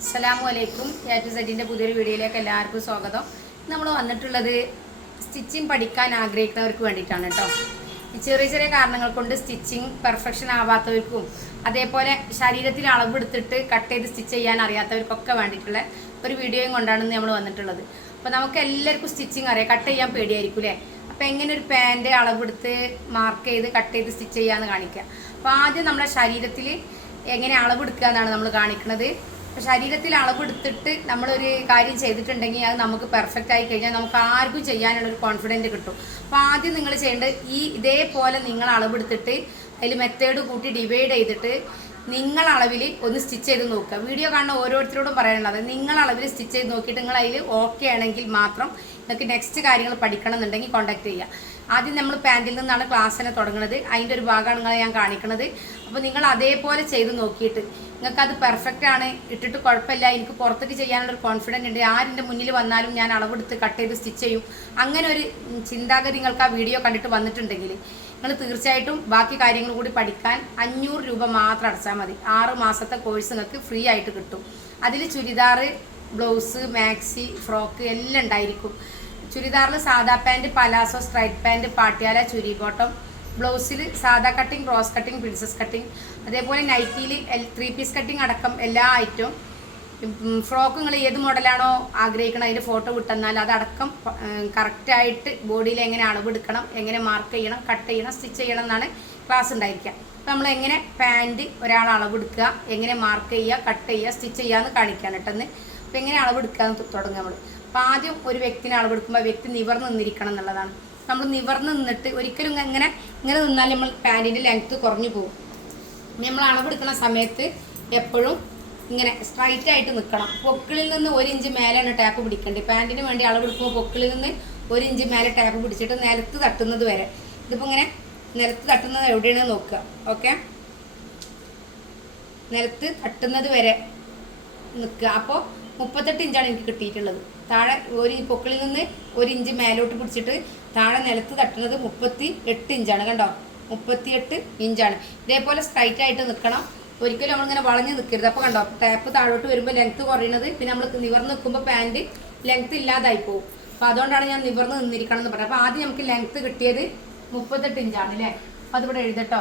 അസ്സലാമു അലൈക്കും A to സെറ്റിന്റെ പുതിയൊരു വീഡിയോയിലേക്ക് എല്ലാവർക്കും സ്വാഗതം. നമ്മൾ വന്നിട്ടുള്ളത് സ്റ്റിച്ചിങ് പഠിക്കാൻ ആഗ്രഹിക്കുന്നവർക്ക് വേണ്ടിയിട്ടാണ് കേട്ടോ. ചെറിയ ചെറിയ കാരണങ്ങൾ കൊണ്ട് സ്റ്റിച്ചിങ് പെർഫെക്ഷൻ ആവാത്തവർക്കും അതേപോലെ ശരീരത്തിൽ അളവെടുത്തിട്ട് കട്ട് ചെയ്ത് സ്റ്റിച്ച് ചെയ്യാൻ അറിയാത്തവർക്കൊക്കെ വേണ്ടിയിട്ടുള്ള ഒരു വീഡിയോയും കൊണ്ടാണ് നമ്മൾ വന്നിട്ടുള്ളത്. അപ്പോൾ നമുക്ക് എല്ലാവർക്കും സ്റ്റിച്ചിങ് അറിയാം. കട്ട് ചെയ്യാൻ പേടിയായിരിക്കും അല്ലേ? അപ്പോൾ എങ്ങനെ ഒരു പാന്റ് അളവെടുത്ത് മാർക്ക് ചെയ്ത് കട്ട് ചെയ്ത് സ്റ്റിച്ച് ചെയ്യാമെന്ന് കാണിക്കുക അപ്പോൾ ആദ്യം നമ്മുടെ ശരീരത്തിൽ എങ്ങനെ അളവെടുക്കുക എന്നാണ് നമ്മൾ കാണിക്കുന്നത്. ശരീരത്തിൽ അളവെടുത്തിട്ട് നമ്മളൊരു കാര്യം ചെയ്തിട്ടുണ്ടെങ്കിൽ അത് നമുക്ക് പെർഫെക്റ്റ് ആയി കഴിഞ്ഞാൽ നമുക്ക് ആർക്കും ചെയ്യാനുള്ള ഒരു കോൺഫിഡന്റ് കിട്ടും. അപ്പോൾ ആദ്യം നിങ്ങൾ ചെയ്യേണ്ടത് ഈ ഇതേപോലെ നിങ്ങൾ അളവെടുത്തിട്ട് അതിൽ മെത്തേഡ് കൂട്ടി ഡിവൈഡ് ചെയ്തിട്ട് നിങ്ങൾ അളവിൽ ഒന്ന് സ്റ്റിച്ച് ചെയ്ത് നോക്കുക. വീഡിയോ കാണുന്ന ഓരോരുത്തരോടും പറയാനുള്ളത്. നിങ്ങൾ അളവിൽ സ്റ്റിച്ച് ചെയ്ത് നോക്കിയിട്ട് നിങ്ങൾ അതിൽ ഓക്കെ ആണെങ്കിൽ മാത്രം നിങ്ങൾക്ക് നെക്സ്റ്റ് കാര്യങ്ങൾ പഠിക്കണം എന്നുണ്ടെങ്കിൽ കോൺടാക്ട് ചെയ്യുക. ആദ്യം നമ്മൾ പാന്റിൽ നിന്നാണ് ക്ലാസ്സിനെ തുടങ്ങുന്നത് അതിന്റെ ഒരു ഭാഗമാണ് നിങ്ങളെ ഞാൻ കാണിക്കുന്നത് അപ്പോൾ നിങ്ങൾ അതേപോലെ ചെയ്ത് നോക്കിയിട്ട് നിങ്ങൾക്ക് അത് പെർഫെക്റ്റ് ആണ് ഇട്ടിട്ട് കുഴപ്പമില്ല എനിക്ക് പുറത്തേക്ക് ചെയ്യാനുള്ളൊരു കോൺഫിഡന്റ് ഉണ്ട്. ആരിന്റെ മുന്നിൽ വന്നാലും ഞാൻ അളവെടുത്ത് കട്ട് ചെയ്ത് സ്റ്റിച്ച് ചെയ്യും. അങ്ങനെ ഒരു ചിന്താഗതി നിങ്ങൾക്ക് ആ വീഡിയോ കണ്ടിട്ട് വന്നിട്ടുണ്ടെങ്കിൽ നിങ്ങൾ തീർച്ചയായിട്ടും ബാക്കി കാര്യങ്ങൾ കൂടി പഠിക്കാൻ അഞ്ഞൂറ് രൂപ മാത്രം അടച്ചാൽ മതി. ആറ് മാസത്തെ കോഴ്സ് നിങ്ങൾക്ക് ഫ്രീ ആയിട്ട് കിട്ടും. അതിൽ ചുരിദാറ് ബ്ലൗസ് മാക്സി ഫ്രോക്ക് എല്ലാം ഉണ്ടായിരിക്കും. ചുരിദാറിൽ സാദാ pant palazzo straight pant Patiala churi bottom ബ്ലൗസിൽ സാദാ cutting cross cutting princess cutting അതേപോലെ നൈറ്റിയിൽ ത്രീ പീസ് കട്ടിങ് അടക്കം എല്ലാ ഐറ്റവും ഫ്രോക്ക് നിങ്ങൾ ഏത് മോഡലാണോ ആഗ്രഹിക്കണം അതിന്റെ ഫോട്ടോ വിട്ടെന്നാൽ അതടക്കം കറക്റ്റായിട്ട് ബോഡിയിൽ എങ്ങനെ അളവ് എടുക്കണം എങ്ങനെ മാർക്ക് ചെയ്യണം കട്ട് ചെയ്യണം സ്റ്റിച്ച് ചെയ്യണം എന്നാണ് ക്ലാസ് ഉണ്ടായിരിക്കുക. അപ്പോൾ നമ്മൾ എങ്ങനെ പാന്റ് ഒരാൾ അളവെടുക്കുക എങ്ങനെ മാർക്ക് ചെയ്യുക കട്ട് ചെയ്യുക സ്റ്റിച്ച് ചെയ്യുക എന്ന് കാണിക്കാൻ കേട്ടെന്ന് അപ്പോൾ എങ്ങനെ അളവെടുക്കുക എന്ന് തുടങ്ങുക നമ്മൾ അപ്പോൾ ആദ്യം ഒരു വ്യക്തിനെ അളവെടുക്കുമ്പോൾ വ്യക്തി നിവർന്ന് നിന്നിരിക്കണം എന്നുള്ളതാണ്. നമ്മൾ നിവർന്ന് നിന്നിട്ട് ഒരിക്കലും ഇങ്ങനെ ഇങ്ങനെ നിന്നാൽ നമ്മൾ പാന്റിന്റെ ലെങ്ത്ത് കുറഞ്ഞു പോകും. നമ്മൾ അളവെടുക്കുന്ന സമയത്ത് എപ്പോഴും ഇങ്ങനെ സ്ട്രൈറ്റ് ആയിട്ട് നിൽക്കണം പൊക്കിളിൽ നിന്ന് ഒരു ഇഞ്ച് മേലെയാണ് ടാപ്പ് പിടിക്കേണ്ടത്. പാന്റിന് വേണ്ടി അളവെടുക്കുമ്പോൾ പൊക്കിളിൽ നിന്ന് ഒരു ഇഞ്ച് മേലെ ടാപ്പ് പിടിച്ചിട്ട് നിലത്ത് തട്ടുന്നത് വരെ. ഇതിപ്പോൾ ഇങ്ങനെ നിലത്ത് തട്ടുന്നത് എവിടെയാണ് നോക്കുക. ഓക്കെ നിലത്ത് തട്ടുന്നത് വരെ നിൽക്കുക. അപ്പോൾ മുപ്പത്തെട്ട് ഇഞ്ചാണ് എനിക്ക് കിട്ടിയിട്ടുള്ളത്. താഴെ ഒരു പൊക്കിളിൽ നിന്ന് ഒരു ഇഞ്ച് മേലോട്ട് പിടിച്ചിട്ട് താഴെ നിലത്ത് തട്ടുന്നത് മുപ്പത്തി എട്ട് ഇഞ്ചാണ് കണ്ടോ? മുപ്പത്തിയെട്ട് ഇഞ്ചാണ്. ഇതേപോലെ സ്ട്രൈറ്റ് ആയിട്ട് നിൽക്കണം ഒരിക്കലും നമ്മളിങ്ങനെ വളഞ്ഞ് നിൽക്കരുത് അപ്പോൾ കണ്ടോ? ടാപ്പ് താഴോട്ട് വരുമ്പോൾ ലെങ്ത്ത് കുറയുന്നത് പിന്നെ നമ്മൾ നിവർന്ന് നിൽക്കുമ്പോൾ പാന്റ് ലെങ്ത്ത് ഇല്ലാതായി പോകും അപ്പോൾ അതുകൊണ്ടാണ് ഞാൻ നിവർന്ന് നിന്നിരിക്കണം എന്ന് പറഞ്ഞത്. അപ്പോൾ ആദ്യം നമുക്ക് ലെങ്ത്ത് കിട്ടിയത് മുപ്പത്തെട്ട് ഇഞ്ചാണ് അല്ലേ അപ്പോൾ അതിവിടെ എഴുതട്ടോ.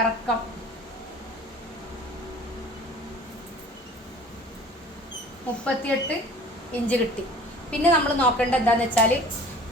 ഇറക്കം. മുപ്പത്തിയെട്ട് ഇഞ്ച് കിട്ടി. പിന്നെ നമ്മൾ നോക്കേണ്ടത് എന്താണെന്ന് വെച്ചാൽ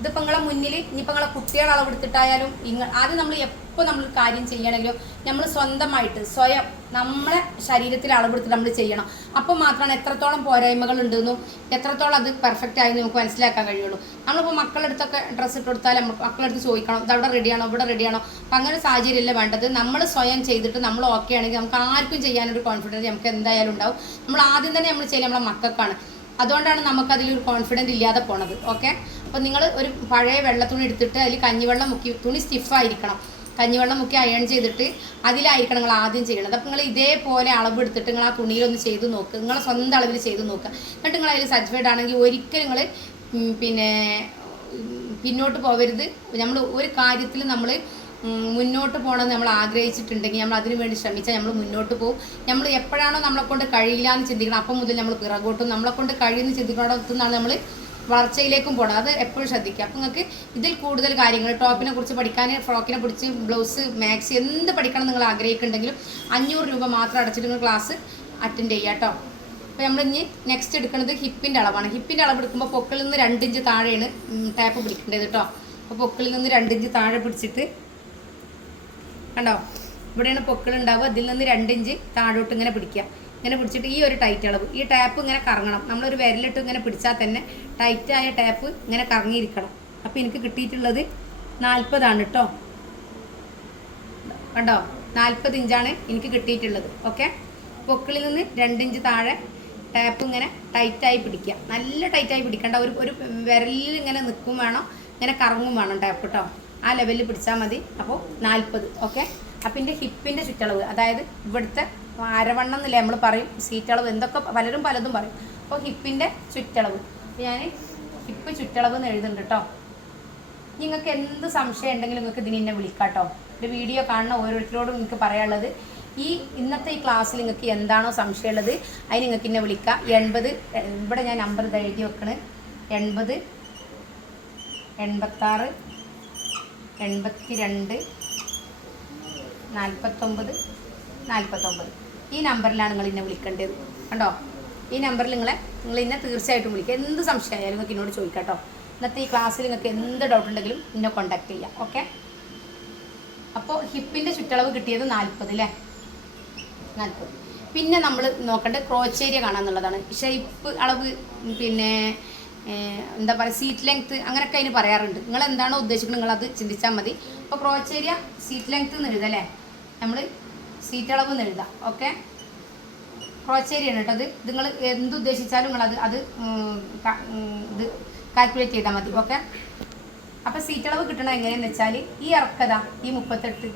ഇതിപ്പോൾ നിങ്ങളെ മുന്നിൽ ഇനിയിപ്പോൾ നിങ്ങളെ കുട്ടികളെ അളവെടുത്തിട്ടായാലും ഇങ്ങ ആദ്യം നമ്മൾ എപ്പോൾ നമ്മൾ കാര്യം ചെയ്യണമെങ്കിലും നമ്മൾ സ്വന്തമായിട്ട് സ്വയം നമ്മളെ ശരീരത്തിൽ അളവെടുത്ത് നമ്മൾ ചെയ്യണം. അപ്പോൾ മാത്രമാണ് എത്രത്തോളം പോരായ്മകൾ ഉണ്ടെന്നും എത്രത്തോളം അത് പെർഫെക്റ്റ് ആയി നമുക്ക് മനസ്സിലാക്കാൻ കഴിയുള്ളൂ. നമ്മളിപ്പോൾ മക്കളുടെ അടുത്തൊക്കെ ഡ്രസ്സ് ഇട്ട് കൊടുത്താൽ നമ്മൾ മക്കളുടെ അടുത്ത് ചോദിക്കണം ഇത് അവിടെ റെഡിയാണോ ഇവിടെ റെഡിയാണോ അപ്പം അങ്ങനെ സാഹചര്യമല്ല വേണ്ടത്. നമ്മൾ സ്വയം ചെയ്തിട്ട് നമ്മൾ ഓക്കെ ആണെങ്കിൽ നമുക്ക് ആർക്കും ചെയ്യാനൊരു കോൺഫിഡൻസ് നമുക്ക് എന്തായാലും ഉണ്ടാവും. നമ്മൾ ആദ്യം തന്നെ നമ്മൾ ചെയ്യുന്നത് നമ്മളെ മക്കൾക്കാണ്. അതുകൊണ്ടാണ് നമുക്ക് അതിലൊരു കോൺഫിഡന്റ് ഇല്ലാതെ പോണത് ഓക്കെ അപ്പോൾ നിങ്ങൾ ഒരു പഴയ വെള്ള തുണി എടുത്തിട്ട് അതിൽ കഞ്ഞിവെള്ളം മുക്കി തുണി സ്റ്റിഫായിരിക്കണം കഞ്ഞിവെള്ളം മുക്കി അയൺ ചെയ്തിട്ട് അതിലായിരിക്കണം നിങ്ങൾ ആദ്യം ചെയ്യണത്. അപ്പോൾ നിങ്ങൾ ഇതേപോലെ അളവ് എടുത്തിട്ട് നിങ്ങൾ ആ തുണിയിലൊന്ന് ചെയ്ത് നോക്കുക നിങ്ങൾ സ്വന്തം അളവിൽ ചെയ്ത് നോക്കുക എന്നിട്ട് നിങ്ങൾ അതിൽ സജ്ജഫൈഡ് ആണെങ്കിൽ ഒരിക്കലും നിങ്ങൾ പിന്നെ പിന്നോട്ട് പോകരുത് നമ്മൾ ഒരു കാര്യത്തിൽ നമ്മൾ മുന്നോട്ട് പോകണമെന്ന് നമ്മൾ ആഗ്രഹിച്ചിട്ടുണ്ടെങ്കിൽ നമ്മൾ അതിനു വേണ്ടി ശ്രമിച്ചാൽ നമ്മൾ മുന്നോട്ട് പോകും. നമ്മൾ എപ്പോഴാണോ നമ്മളെ കൊണ്ട് കഴിയില്ല എന്ന് ചിന്തിക്കണം അപ്പം മുതൽ നമ്മൾ പിറകോട്ടും നമ്മളെ കൊണ്ട് കഴിയുമെന്ന് ചിന്തിക്കുന്നിടത്തു നമ്മൾ വളർച്ചയിലേക്കും പോകണം. അത് എപ്പോഴും ശ്രദ്ധിക്കുക. അപ്പം നിങ്ങൾക്ക് ഇതിൽ കൂടുതൽ കാര്യങ്ങൾ ടോപ്പിനെ കുറിച്ച് പഠിക്കാൻ ഫ്രോക്കിനെ പിടിച്ച് ബ്ലൗസ് മാക്സി എന്ത് പഠിക്കണം നിങ്ങൾ ആഗ്രഹിക്കുന്നുണ്ടെങ്കിലും അഞ്ഞൂറ് രൂപ മാത്രം അടച്ചിട്ട് നിങ്ങൾ ക്ലാസ് അറ്റൻഡ് ചെയ്യുക കേട്ടോ. അപ്പോൾ നമ്മൾ ഇനി നെക്സ്റ്റ് എടുക്കുന്നത് ഹിപ്പിന്റെ അളവാണ്. ഹിപ്പിന്റെ അളവ് എടുക്കുമ്പോൾ പൊക്കിൽ നിന്ന് രണ്ടിഞ്ച് താഴെയാണ് ടാപ്പ് പിടിക്കേണ്ടത് കേട്ടോ. അപ്പോൾ പൊക്കിൽ നിന്ന് രണ്ടിഞ്ച് താഴെ പിടിച്ചിട്ട് കണ്ടോ? ഇവിടെയാണ് പൊക്കിൾ ഉണ്ടാവുക. അതിൽ നിന്ന് രണ്ടിഞ്ച് താഴോട്ട് ഇങ്ങനെ പിടിക്കുക. ഇങ്ങനെ പിടിച്ചിട്ട് ഈ ഒരു ടൈറ്റ് അളവ്. ഈ ടാപ്പ് ഇങ്ങനെ കറങ്ങണം. നമ്മളൊരു വിരലിട്ട് ഇങ്ങനെ പിടിച്ചാൽ തന്നെ ടൈറ്റായ ടാപ്പ് ഇങ്ങനെ കറങ്ങിയിരിക്കണം. അപ്പോൾ എനിക്ക് കിട്ടിയിട്ടുള്ളത് നാൽപ്പതാണ് കേട്ടോ കണ്ടോ? നാൽപ്പത് ഇഞ്ചാണ് എനിക്ക് കിട്ടിയിട്ടുള്ളത്. ഓക്കെ? പൊക്കിളിൽ നിന്ന് രണ്ടിഞ്ച് താഴെ ടാപ്പ് ഇങ്ങനെ ടൈറ്റായി പിടിക്കുക. നല്ല ടൈറ്റായി പിടിക്കണ്ട. ഒരു ഒരു വിരലിൽ ഇങ്ങനെ നിൽക്കും വേണം. ഇങ്ങനെ കറങ്ങും വേണം ടാപ്പ് കേട്ടോ ആ ലെവലിൽ പിടിച്ചാൽ മതി. അപ്പോൾ നാൽപ്പത് ഓക്കെ അപ്പം എന്റെ ഹിപ്പിന്റെ ചുറ്റളവ് അതായത് ഇവിടുത്തെ അരവണ്ണം എന്നില്ല നമ്മൾ പറയും? സീറ്റളവ് എന്തൊക്കെ പലരും പലതും പറയും. അപ്പോൾ ഹിപ്പിന്റെ ചുറ്റളവ്. ഞാൻ ഹിപ്പ് ചുറ്റളവ് എന്ന് എഴുതുന്നുണ്ട് കേട്ടോ നിങ്ങൾക്ക് എന്ത് സംശയം ഉണ്ടെങ്കിലും നിങ്ങൾക്ക് ഇതിന് എന്നെ വിളിക്കാം കേട്ടോ ഒരു വീഡിയോ കാണുന്ന ഓരോരുത്തരോടും നിങ്ങൾക്ക് പറയാനുള്ളത് ഈ ഇന്നത്തെ ഈ ക്ലാസ്സിൽ നിങ്ങൾക്ക് എന്താണോ സംശയമുള്ളത് അതിന് നിങ്ങൾക്ക് എന്നെ വിളിക്കാം. എൺപത് ഇവിടെ ഞാൻ നമ്പർ എഴുതി വെക്കണ്. എൺപത് എൺപത്താറ് എൺപത്തി രണ്ട് നാൽപ്പത്തൊമ്പത് നാൽപ്പത്തൊമ്പത് ഈ നമ്പറിലാണ് നിങ്ങൾ ഇന്നെ വിളിക്കേണ്ടത്. കണ്ടോ? ഈ നമ്പറിൽ നിങ്ങളെ നിങ്ങൾ എന്നെ തീർച്ചയായിട്ടും വിളിക്കുക എന്ത് സംശയമായാലും നിങ്ങൾക്ക് എന്നോട് ചോദിക്കാം കേട്ടോ. ഇന്നത്തെ ഈ ക്ലാസ്സിൽ നിങ്ങൾക്ക് എന്ത് ഡൗട്ട് ഉണ്ടെങ്കിലും ഇന്നെ കോൺടാക്ട് ചെയ്യാം. ഓക്കെ അപ്പോൾ ഹിപ്പിന്റെ ചുറ്റളവ് കിട്ടിയത് നാൽപ്പത് അല്ലേ നാൽപ്പത് പിന്നെ നമ്മൾ നോക്കേണ്ടത് ക്രോച്ചേരിയ കാണാന്നുള്ളതാണ്. ഷേപ്പ് അളവ് പിന്നെ എന്താ പറയുക സീറ്റ് ലെങ്ത് അങ്ങനെയൊക്കെ അതിന് പറയാറുണ്ട്. നിങ്ങൾ എന്താണോ ഉദ്ദേശിക്കുന്നത് നിങ്ങളത് ചിന്തിച്ചാൽ മതി. അപ്പോൾ ക്രോച്ചേരിയ സീറ്റ് ലെങ്ത് എന്ന് അല്ലേ? നമ്മൾ സീറ്റ് അളവ് എന്ന് എഴുതാം. ഓക്കെ ക്രോച്ചേരിയാണ് കേട്ടോ അത്. നിങ്ങൾ എന്ത് ഉദ്ദേശിച്ചാലും നിങ്ങളത് അത് അത് ഇത് കാൽക്കുലേറ്റ് ചെയ്താൽ മതി. ഓക്കെ അപ്പോൾ സീറ്റ് അളവ് കിട്ടണത് എങ്ങനെയെന്ന് വെച്ചാൽ ഈ ഇറക്കത ഈ മുപ്പത്തെട്ട്.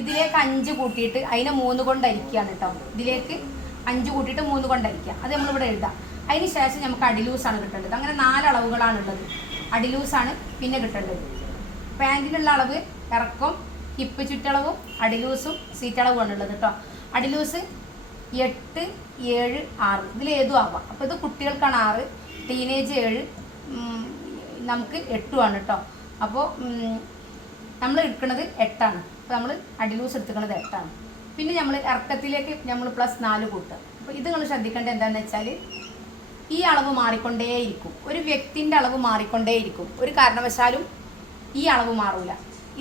ഇതിലേക്ക് അഞ്ച് കൂട്ടിയിട്ട് അതിനെ മൂന്ന് കൊണ്ട് അരിക്കുകയാണ് കേട്ടോ. ഇതിലേക്ക് അഞ്ച് കൂട്ടിയിട്ട് മൂന്ന് കൊണ്ട് അരിക്കുക അത് നമ്മളിവിടെ എഴുതാം. അതിന് ശേഷം നമുക്ക് അടിലൂസാണ് കിട്ടേണ്ടത്. അങ്ങനെ നാല് അളവുകളാണ് ഉള്ളത് അടിലൂസാണ് പിന്നെ കിട്ടേണ്ടത്. പാന്റിനുള്ള അളവ് ഇറക്കം ഹിപ്പ് ചുറ്റളവും അടിലൂസും സീറ്റളവുമാണ് ഉള്ളത് കേട്ടോ അടിലൂസ് എട്ട് ഏഴ് ആറ്. ഇതിൽ ഏതും ആവാം. അപ്പോൾ ഇത് കുട്ടികൾക്കാണ് ആറ് ടീനേജ് ഏഴ് നമുക്ക് എട്ടുമാണ് കേട്ടോ അപ്പോൾ നമ്മൾ എടുക്കുന്നത് എട്ടാണ്. അപ്പോൾ നമ്മൾ അടിലൂസ് എടുക്കുന്നത് എട്ടാണ്. പിന്നെ നമ്മൾ ഇറക്കത്തിലേക്ക് നമ്മൾ പ്ലസ് നാല് കൂട്ടുക. അപ്പോൾ ഇത് നിങ്ങൾ ശ്രദ്ധിക്കേണ്ടത് എന്താണെന്ന് വെച്ചാൽ ഈ അളവ് മാറിക്കൊണ്ടേയിരിക്കും. ഒരു വ്യക്തിന്റെ അളവ് മാറിക്കൊണ്ടേയിരിക്കും. ഒരു കാരണവശാലും ഈ അളവ് മാറൂല.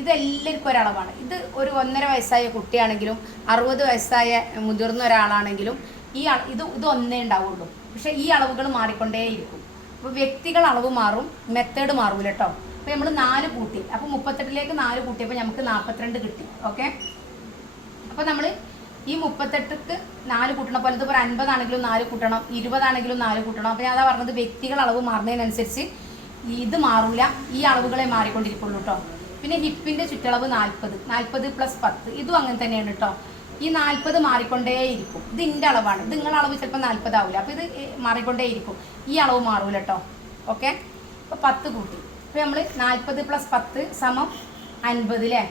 ഇതെല്ലാവർക്കും ഒരളവാണ്. ഇത് ഒരു ഒന്നര വയസ്സായ കുട്ടിയാണെങ്കിലും അറുപത് വയസ്സായ മുതിർന്ന ഒരാളാണെങ്കിലും ഈ ഇത് ഇത് ഒന്നേ ഉണ്ടാവുള്ളൂ. പക്ഷേ ഈ അളവുകൾ മാറിക്കൊണ്ടേയിരിക്കും. അപ്പോൾ വ്യക്തികൾ അളവ് മാറും മെത്തേഡ് മാറൂല കേട്ടോ അപ്പോൾ നമ്മൾ നാല് കൂട്ടി. അപ്പോൾ മുപ്പത്തെട്ടിലേക്ക് നാല് കൂട്ടിയപ്പോൾ നമുക്ക് നാൽപ്പത്തിരണ്ട് കിട്ടി. ഓക്കെ അപ്പോൾ നമ്മൾ ഈ മുപ്പത്തെട്ടിക്ക് നാല് കൂട്ടണം. പോലെ ഇതിപ്പോൾ അൻപതാണെങ്കിലും നാല് കൂട്ടണം. ഇരുപതാണെങ്കിലും നാല് കൂട്ടണം. അപ്പോൾ ഞാൻ അതാ പറഞ്ഞത് വ്യക്തികൾ അളവ് മാറുന്നതിനനുസരിച്ച് ഇത് മാറില്ല ഈ അളവുകളെ മാറിക്കൊണ്ടിരിക്കുള്ളൂ കേട്ടോ പിന്നെ ഹിപ്പിന്റെ ചുറ്റളവ് നാൽപ്പത്. നാൽപ്പത് പ്ലസ് പത്ത്. ഇതും അങ്ങനെ തന്നെയാണ് കേട്ടോ ഈ നാൽപ്പത് മാറിക്കൊണ്ടേയിരിക്കും. ഇത് ഇന്റെ അളവാണ്. ഇത് നിങ്ങളുടെ അളവ് ചിലപ്പോൾ നാൽപ്പതാവില്ല അപ്പോൾ ഇത് മാറിക്കൊണ്ടേയിരിക്കും. ഈ അളവ് മാറൂല കേട്ടോ ഓക്കെ? അപ്പോൾ പത്ത് കൂട്ടി. അപ്പോൾ നമ്മൾ നാൽപ്പത് പ്ലസ് പത്ത് സമം അൻപത് അല്ലേ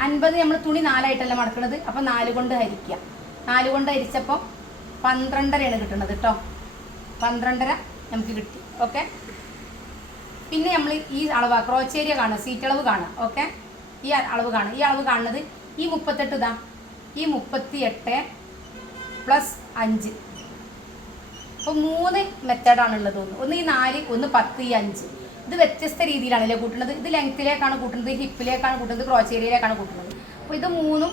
അൻപത് നമ്മൾ തുണി നാലായിട്ടല്ല മടക്കുന്നത് അപ്പം നാല് കൊണ്ട് ഹരിക്കുക നാല് കൊണ്ട് ഹരിച്ചപ്പോൾ പന്ത്രണ്ടരയാണ് കിട്ടുന്നത് കേട്ടോ പന്ത്രണ്ടര നമുക്ക് കിട്ടി. ഓക്കെ? പിന്നെ നമ്മൾ ഈ അളവ് ക്രോച്ചേരിയ കാണുക സീറ്റ് അളവ് കാണുക ഓക്കെ? ഈ അളവ് കാണുക. ഈ അളവ് കാണുന്നത് ഈ മുപ്പത്തെട്ട് ഇതാ. ഈ മുപ്പത്തി എട്ട് പ്ലസ് അഞ്ച്. അപ്പോൾ മൂന്ന് മെത്തേഡാണ് ഉള്ളത് ഒന്ന്. ഒന്ന് ഈ നാല് ഒന്ന് പത്ത് ഈ അഞ്ച്. ഇത് വ്യത്യസ്ത രീതിയിലാണല്ലേ കൂട്ടുന്നത്? ഇത് ലെങ്ത്തിലേക്കാണ് കൂട്ടുന്നത് ഹിപ്പിലേക്കാണ് കൂട്ടുന്നത് ക്രോച്ചേരിയയിലേക്കാണ് കൂട്ടുന്നത്. അപ്പോൾ ഇത് മൂന്നും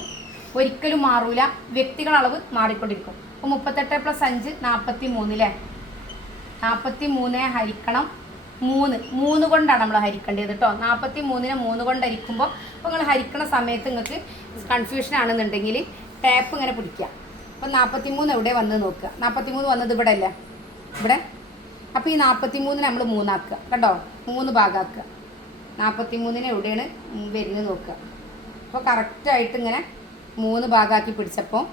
ഒരിക്കലും മാറൂല. വ്യക്തികൾ അളവ് മാറിക്കൊണ്ടിരിക്കും. അപ്പോൾ മുപ്പത്തെട്ട് പ്ലസ് അഞ്ച് നാൽപ്പത്തി മൂന്നില്ലേ നാൽപ്പത്തി മൂന്ന് ഹരിക്കണം മൂന്ന്. മൂന്ന് കൊണ്ടാണ് നമ്മൾ ഹരിക്കേണ്ടത് കേട്ടോ നാൽപ്പത്തി മൂന്നിനെ മൂന്ന് കൊണ്ട് ഹരിക്കുമ്പോൾ അപ്പോൾ നിങ്ങൾ ഹരിക്കണ സമയത്ത് നിങ്ങൾക്ക് കൺഫ്യൂഷൻ ആണെന്നുണ്ടെങ്കിൽ ടാപ്പ് ഇങ്ങനെ പിടിക്കുക. അപ്പോൾ നാൽപ്പത്തി മൂന്ന് എവിടെ വന്ന് നോക്കുക. നാൽപ്പത്തി മൂന്ന് വന്നത് ഇവിടെ അല്ലേ ഇവിടെ. അപ്പോൾ ഈ നാൽപ്പത്തി മൂന്നിനെ നമ്മൾ മൂന്നാക്കുക. കേട്ടോ മൂന്ന് ഭാഗമാക്കുക നാൽപ്പത്തി മൂന്നിന് എവിടെയാണ് വരുന്നത് നോക്കുക. അപ്പോൾ കറക്റ്റായിട്ട് ഇങ്ങനെ മൂന്ന് ഭാഗമാക്കി പിടിച്ചപ്പോൾ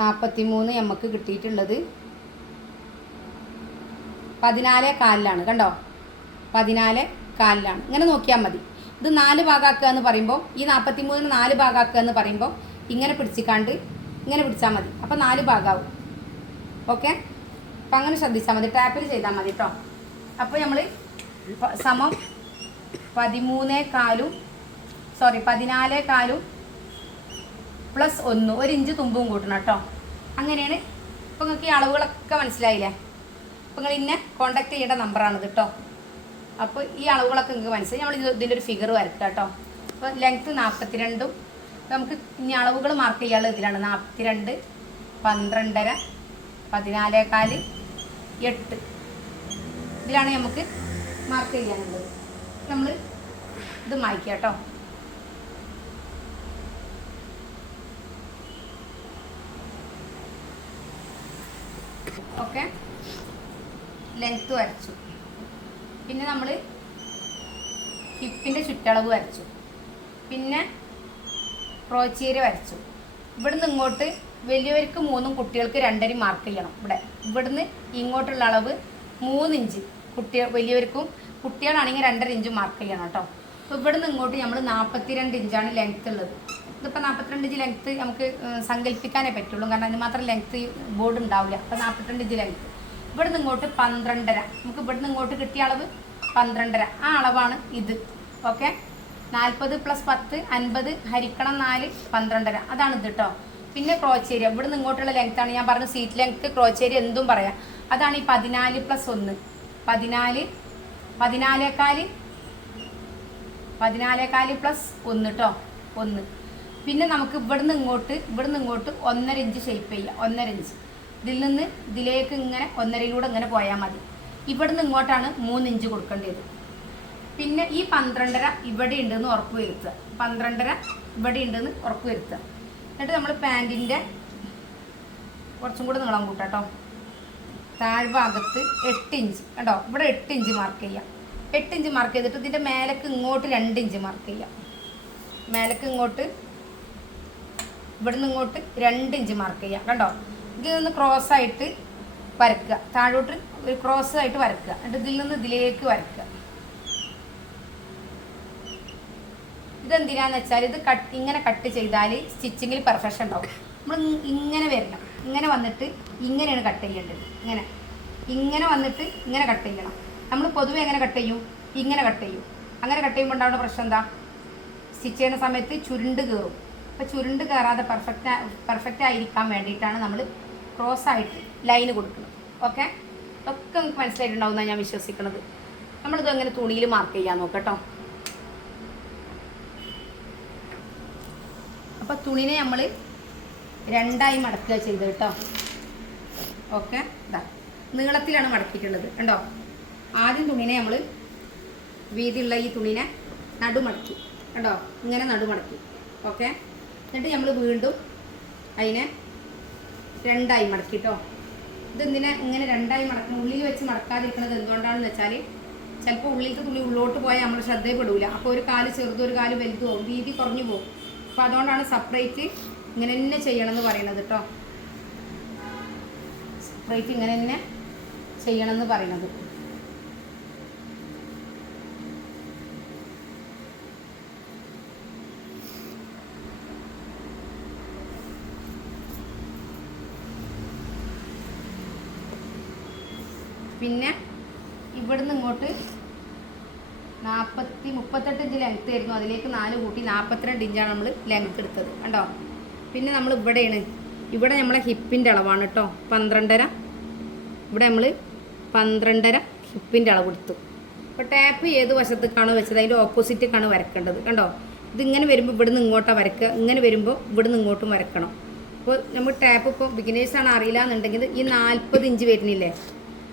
നാൽപ്പത്തി മൂന്ന് നമുക്ക് കിട്ടിയിട്ടുള്ളത് പതിനാല് കാലിലാണ് കണ്ടോ? പതിനാല് കാലിലാണ്. ഇങ്ങനെ നോക്കിയാൽ മതി. ഇത് നാല് ഭാഗമാക്കുക എന്ന് പറയുമ്പോൾ ഈ നാൽപ്പത്തി മൂന്നിന് നാല് ഭാഗമാക്കുക എന്ന് പറയുമ്പോൾ ഇങ്ങനെ പിടിച്ചിക്കാണ്ട് ഇങ്ങനെ പിടിച്ചാൽ മതി. അപ്പോൾ നാല് ഭാഗമാവും ഓക്കെ അപ്പം അങ്ങനെ ശ്രദ്ധിച്ചാൽ മതി. ടാപ്പിൽ ചെയ്താൽ മതി കേട്ടോ അപ്പോൾ നമ്മൾ സമം പതിമൂന്നേ കാലും സോറി പതിനാലേ കാലും പ്ലസ് ഒന്ന് ഒരു ഇഞ്ച് തുമ്പും കൂട്ടണം കേട്ടോ അങ്ങനെയാണ്. ഇപ്പം നിങ്ങൾക്ക് ഈ അളവുകളൊക്കെ മനസ്സിലായില്ലേ? അപ്പം നിങ്ങൾ ഇന്നെ കോണ്ടാക്ട് ചെയ്യേണ്ട നമ്പറാണിത് കേട്ടോ അപ്പോൾ ഈ അളവുകളൊക്കെ നിങ്ങൾക്ക് മനസ്സിലായി. നമ്മൾ ഇത് ഇതിന്റെ ഒരു ഫിഗർ വരക്കുക കേട്ടോ അപ്പോൾ ലെങ്ത്ത് നാൽപ്പത്തിരണ്ടും രണ്ടും നമുക്ക് ഇനി അളവുകൾ മാർക്ക് ചെയ്യാനുള്ള ഇതിലാണ്. നാൽപ്പത്തിരണ്ട് പന്ത്രണ്ടര പതിനാലേകാൽ എട്ട്. ഇതിലാണ് നമുക്ക് മാർക്ക് ചെയ്യാനുള്ളത്. നമ്മൾ ഇത് മായ്ക്കുക കേട്ടോ. ഓക്കെ. ലെങ്ത്ത് വരച്ചു. പിന്നെ നമ്മൾ ഹിപ്പിന്റെ ചുറ്റളവ് വരച്ചു. പിന്നെ ക്രോച്ചേരി വരച്ചു. ഇവിടുന്ന് ഇങ്ങോട്ട് വലിയവർക്ക് മൂന്നും കുട്ടികൾക്ക് രണ്ടരയും മാർക്ക് ചെയ്യണം ഇവിടെ ഇവിടുന്ന് ഇങ്ങോട്ടുള്ള അളവ് മൂന്ന് ഇഞ്ച്. കുട്ടികൾ വലിയവർക്കും കുട്ടികളാണെങ്കിൽ രണ്ടര ഇഞ്ച് മാർക്ക് ചെയ്യണം കേട്ടോ അപ്പോൾ ഇവിടുന്ന് ഇങ്ങോട്ട് നമ്മൾ നാൽപ്പത്തിരണ്ട് ഇഞ്ചാണ് ലെങ്ത്ത് ഉള്ളത്. ഇതിപ്പോൾ നാൽപ്പത്തിരണ്ട് ഇഞ്ച് ലെങ്ത്ത് നമുക്ക് സങ്കല്പിക്കാനേ പറ്റുള്ളൂ. കാരണം അതിന് മാത്രം ലെങ്ത്ത് ബോർഡ് ഉണ്ടാവില്ല. അപ്പോൾ നാൽപ്പത്തിരണ്ട് ഇഞ്ച് ലെങ്ത്ത് ഇവിടുന്ന് ഇങ്ങോട്ട് പന്ത്രണ്ടര. നമുക്ക് ഇവിടുന്ന് ഇങ്ങോട്ട് കിട്ടിയ അളവ് പന്ത്രണ്ടര. ആ അളവാണ് ഇത്. ഓക്കെ? നാൽപ്പത് പ്ലസ് പത്ത് അൻപത് ഹരിക്കണം നാല് പന്ത്രണ്ടര. അതാണ് ഇത് കേട്ടോ പിന്നെ ക്രോച്ചേരി ഇവിടുന്ന് ഇങ്ങോട്ടുള്ള ലെങ്ത് ആണ്. ഞാൻ പറഞ്ഞ സീറ്റ് ലെങ്ത് ക്രോച്ചേരി എന്തും പറയാം. അതാണ് ഈ പതിനാല് പ്ലസ് ഒന്ന്. പതിനാല് പതിനാലേക്കാൽ പതിനാലേക്കാൽ പ്ലസ് ഒന്ന് കേട്ടോ ഒന്ന്. പിന്നെ നമുക്ക് ഇവിടുന്ന് ഇങ്ങോട്ട് ഇവിടുന്ന് ഇങ്ങോട്ട് ഒന്നര ഇഞ്ച് ഷേപ്പ് ചെയ്യുക ഒന്നര ഇഞ്ച് ഇതിൽ നിന്ന് ഇതിലേക്ക് ഇങ്ങനെ ഒന്നരയിലൂടെ ഇങ്ങനെ പോയാൽ മതി. ഇവിടുന്ന് ഇങ്ങോട്ടാണ് മൂന്ന് ഇഞ്ച് കൊടുക്കേണ്ടത് പിന്നെ ഈ പന്ത്രണ്ടര ഇവിടെ ഉണ്ടെന്ന് ഉറപ്പ് വരുത്തുക. പന്ത്രണ്ടര ഇവിടെ ഉണ്ടെന്ന് ഉറപ്പ് വരുത്തുക. എന്നിട്ട് നമ്മൾ പാന്റിന്റെ കുറച്ചും കൂടെ നീളം കൂട്ടാം കേട്ടോ. താഴ്ഭാഗത്ത് എട്ട് ഇഞ്ച്. കേട്ടോ ഇവിടെ എട്ട് ഇഞ്ച് മാർക്ക് ചെയ്യാം. എട്ട് ഇഞ്ച് മാർക്ക് ചെയ്തിട്ട് ഇതിന്റെ മേലേക്ക് ഇങ്ങോട്ട് രണ്ട് ഇഞ്ച് മാർക്ക് ചെയ്യാം. മേലേക്ക് ഇങ്ങോട്ട് ഇവിടുന്ന് ഇങ്ങോട്ട് രണ്ട് ഇഞ്ച് മാർക്ക് ചെയ്യാം. കണ്ടോ? ഇതിൽ നിന്ന് ക്രോസ് ആയിട്ട് വരക്കുക. താഴോട്ട് ഒരു ക്രോസ് ആയിട്ട് വരക്കുക. എന്നിട്ട് ഇതിൽ നിന്ന് ഇതിലേക്ക് വരക്കുക. ഇതെന്തിനാന്ന് വെച്ചാൽ ഇത് കട്ട് ഇങ്ങനെ കട്ട് ചെയ്താൽ സ്റ്റിച്ചിങ്ങിൽ പെർഫെക്ഷൻ ഉണ്ടാവും. നമ്മൾ ഇങ്ങനെ വരണം. ഇങ്ങനെ വന്നിട്ട് ഇങ്ങനെയാണ് കട്ട് ചെയ്യേണ്ടത്. ഇങ്ങനെ. ഇങ്ങനെ വന്നിട്ട് ഇങ്ങനെ കട്ട് ചെയ്യണം. നമ്മൾ പൊതുവെ എങ്ങനെ കട്ട് ചെയ്യും? ഇങ്ങനെ കട്ട് ചെയ്യും. അങ്ങനെ കട്ട് ചെയ്യുമ്പോൾ ഉണ്ടാവുന്ന പ്രശ്നം എന്താ? സ്റ്റിച്ച് ചെയ്യുന്ന സമയത്ത് ചുരുണ്ട് കയറും അപ്പോൾ ചുരുണ്ട് കയറാതെ പെർഫെക്റ്റ് പെർഫെക്റ്റ് ആയിരിക്കാൻ വേണ്ടിയിട്ടാണ് നമ്മൾ ക്രോസ് ആയിട്ട് ലൈന് കൊടുക്കുന്നത്. ഓക്കെ ഒക്കെ നിങ്ങൾക്ക് മനസ്സിലായിട്ടുണ്ടാവുന്ന ഞാൻ വിശ്വസിക്കുന്നത് നമ്മളിത് അങ്ങനെ തുണിയിൽ മാർക്ക് ചെയ്യാൻ നോക്കട്ടോ അപ്പോൾ തുണിനെ നമ്മൾ രണ്ടായി മടക്കുക ചെയ്ത് കേട്ടോ. ഓക്കെ? ഇതാ നീളത്തിലാണ് മടക്കിയിട്ടുള്ളത് കണ്ടോ? ആദ്യം തുണിനെ നമ്മൾ വീതിയുള്ള ഈ തുണിനെ നടുമടക്കി കണ്ടോ? ഇങ്ങനെ നടുമടക്കി ഓക്കെ? എന്നിട്ട് നമ്മൾ വീണ്ടും അതിനെ രണ്ടായി മടക്കി ഇത് എന്തിനെ ഇങ്ങനെ രണ്ടായി മടക്കണം ഉള്ളിൽ വെച്ച് മടക്കാതിരിക്കുന്നത് എന്തുകൊണ്ടാണെന്ന് വെച്ചാൽ ചിലപ്പോൾ ഉള്ളിലത്തെ തുണി ഉള്ളോട്ട് പോയാൽ നമ്മൾ ശ്രദ്ധയിൽപ്പെടില്ല അപ്പോൾ ഒരു കാൽ ചെറുതും ഒരു കാൽ വലുതും വീതി കുറഞ്ഞു പോകും. അപ്പോൾ അതുകൊണ്ടാണ് സെപ്പറേറ്റ് ഇങ്ങനെ തന്നെ ചെയ്യണം എന്ന് പറയുന്നത് കേട്ടോ സെപ്പറേറ്റ് ഇങ്ങനെ തന്നെ ചെയ്യണം എന്ന് പറയുന്നത്. പിന്നെ ഇവിടുന്ന് ഇങ്ങോട്ട് നാൽപ്പത്തി മുപ്പത്തെട്ട് ഇഞ്ച് ലെങ്ത് ആയിരുന്നു. അതിലേക്ക് നാല് കൂട്ടി നാൽപ്പത്തിരണ്ട് ഇഞ്ചാണ് നമ്മൾ ലെങ്ത് എടുത്തത്. കണ്ടോ? പിന്നെ നമ്മൾ ഇവിടെയാണ്. ഇവിടെ നമ്മളെ ഹിപ്പിന്റെ അളവാണ് കേട്ടോ. പന്ത്രണ്ടര. ഇവിടെ നമ്മൾ പന്ത്രണ്ടര ഹിപ്പിന്റെ അളവ് എടുത്തു. അപ്പോൾ ടാപ്പ് ഏത് വശത്തേക്കാണ് വെച്ചത് അതിന്റെ ഓപ്പോസിറ്റേക്കാണ് വരക്കേണ്ടത്. കണ്ടോ? ഇതിങ്ങനെ വരുമ്പോൾ ഇവിടുന്ന് ഇങ്ങോട്ടാണ് വരക്കുക ഇങ്ങനെ വരുമ്പോൾ ഇവിടുന്ന് ഇങ്ങോട്ടും വരക്കണം. അപ്പോൾ നമ്മൾ ടാപ്പ് ഇപ്പോൾ ബിഗിനേഴ്സാണ് അറിയില്ല എന്നുണ്ടെങ്കിൽ ഈ നാൽപ്പത് ഇഞ്ച് വരുന്നില്ലേ?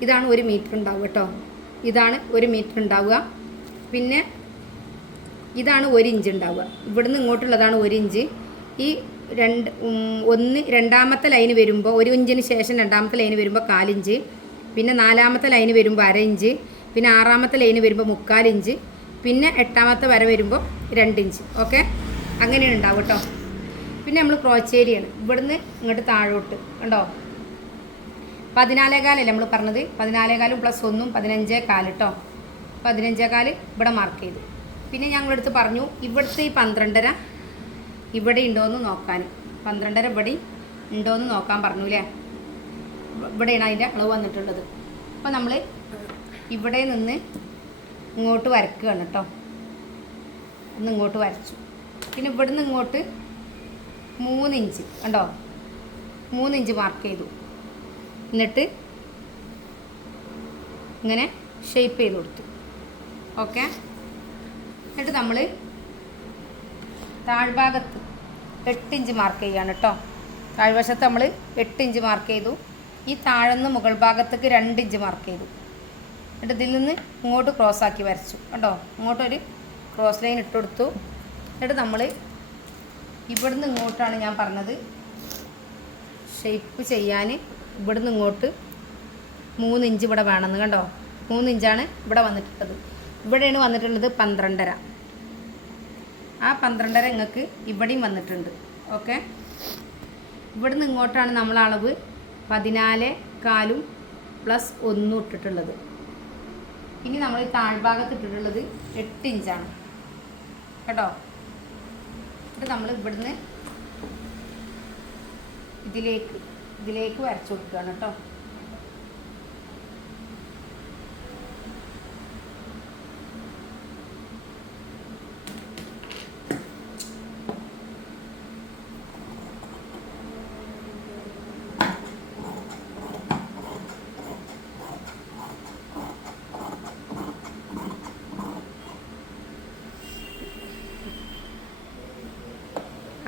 ഇതാണ് ഒരു മീറ്റർ ഉണ്ടാവുക കേട്ടോ. ഇതാണ് ഒരു മീറ്റർ ഉണ്ടാവുക. പിന്നെ ഇതാണ് ഒരു ഇഞ്ച് ഉണ്ടാവുക. ഇവിടുന്ന് ഇങ്ങോട്ടുള്ളതാണ് ഒരു ഇഞ്ച് ഈ രണ്ട് ഒന്ന് രണ്ടാമത്തെ ലൈന് വരുമ്പോൾ ഒരു ഇഞ്ചിന് ശേഷം രണ്ടാമത്തെ ലൈന് വരുമ്പോൾ കാലിഞ്ച്. പിന്നെ നാലാമത്തെ ലൈന് വരുമ്പോൾ അര ഇഞ്ച് പിന്നെ ആറാമത്തെ ലൈന് വരുമ്പോൾ മുക്കാലിഞ്ച്. പിന്നെ എട്ടാമത്തെ വര വരുമ്പോൾ രണ്ട് ഇഞ്ച് ഓക്കെ അങ്ങനെയാണ് ഉണ്ടാവും കേട്ടോ പിന്നെ നമ്മൾ ക്രോച്ചേരിയാണ്. ഇവിടുന്ന് ഇങ്ങോട്ട് താഴോട്ട്. കണ്ടോ? പതിനാലേകാലല്ലേ നമ്മൾ പറഞ്ഞത്? പതിനാലേകാലും പ്ലസ് ഒന്നും പതിനഞ്ചേ കാൽ കേട്ടോ പതിനഞ്ചേ കാൽ ഇവിടെ മാർക്ക് ചെയ്തു. പിന്നെ ഞങ്ങളെടുത്ത് പറഞ്ഞു ഇവിടുത്തെ ഈ പന്ത്രണ്ടര ഇവിടെ ഉണ്ടോയെന്ന് നോക്കാൻ. പന്ത്രണ്ടര ഇവിടെ ഉണ്ടോയെന്ന് നോക്കാൻ പറഞ്ഞു അല്ലേ ഇവിടെയാണ് അതിന്റെ അളവ് വന്നിട്ടുള്ളത്. അപ്പോൾ നമ്മൾ ഇവിടെ നിന്ന് ഇങ്ങോട്ട് വരക്കുകയാണ് കേട്ടോ ഒന്ന് ഇങ്ങോട്ട് വരച്ചു. പിന്നെ ഇവിടുന്ന് ഇങ്ങോട്ട് മൂന്നിഞ്ച് കണ്ടോ? മൂന്നിഞ്ച് മാർക്ക് ചെയ്തു. എന്നിട്ട് ഇങ്ങനെ ഷേപ്പ് ചെയ്ത് കൊടുത്തു. ഓക്കെ എന്നിട്ട് നമ്മൾ താഴ്ഭാഗത്ത് എട്ട് ഇഞ്ച് മാർക്ക് ചെയ്യാണ് കേട്ടോ താഴ്വശത്ത് നമ്മൾ എട്ട് ഇഞ്ച് മാർക്ക് ചെയ്തു. ഈ താഴെന്ന് മുകൾ ഭാഗത്തേക്ക് രണ്ട് ഇഞ്ച് മാർക്ക് ചെയ്തു. എന്നിട്ട് ഇതിൽ നിന്ന് ഇങ്ങോട്ട് ക്രോസ് ആക്കി വരച്ചു. കേട്ടോ ഇങ്ങോട്ടൊരു ക്രോസ് ലൈൻ ഇട്ട് കൊടുത്തു. എന്നിട്ട് നമ്മൾ ഇവിടുന്ന് ഇങ്ങോട്ടാണ് ഞാൻ പറഞ്ഞത്. ഷേപ്പ് ചെയ്യാൻ ഇവിടുന്ന് ഇങ്ങോട്ട് മൂന്ന് ഇഞ്ച് ഇവിടെ വേണമെന്ന് കണ്ടോ? മൂന്ന് ഇഞ്ചാണ് ഇവിടെ വന്നിട്ടുള്ളത്. ഇവിടെയാണ് വന്നിട്ടുള്ളത് പന്ത്രണ്ടര. ആ പന്ത്രണ്ടര നിങ്ങൾക്ക് ഇവിടെയും വന്നിട്ടുണ്ട്. ഓക്കെ? ഇവിടുന്ന് ഇങ്ങോട്ടാണ് നമ്മൾ അളവ് പതിനാല് കാലും പ്ലസ് ഒന്നും ഇട്ടിട്ടുള്ളത്. ഇനി നമ്മൾ ഈ താഴ്ഭാഗത്ത് ഇട്ടിട്ടുള്ളത് എട്ട് ഇഞ്ചാണ്. കേട്ടോ? എന്നിട്ട് നമ്മൾ ഇവിടുന്ന് ഇതിലേക്ക് ഇതിലേക്ക് വരച്ചു കൊടുക്കുകയാണ് കേട്ടോ.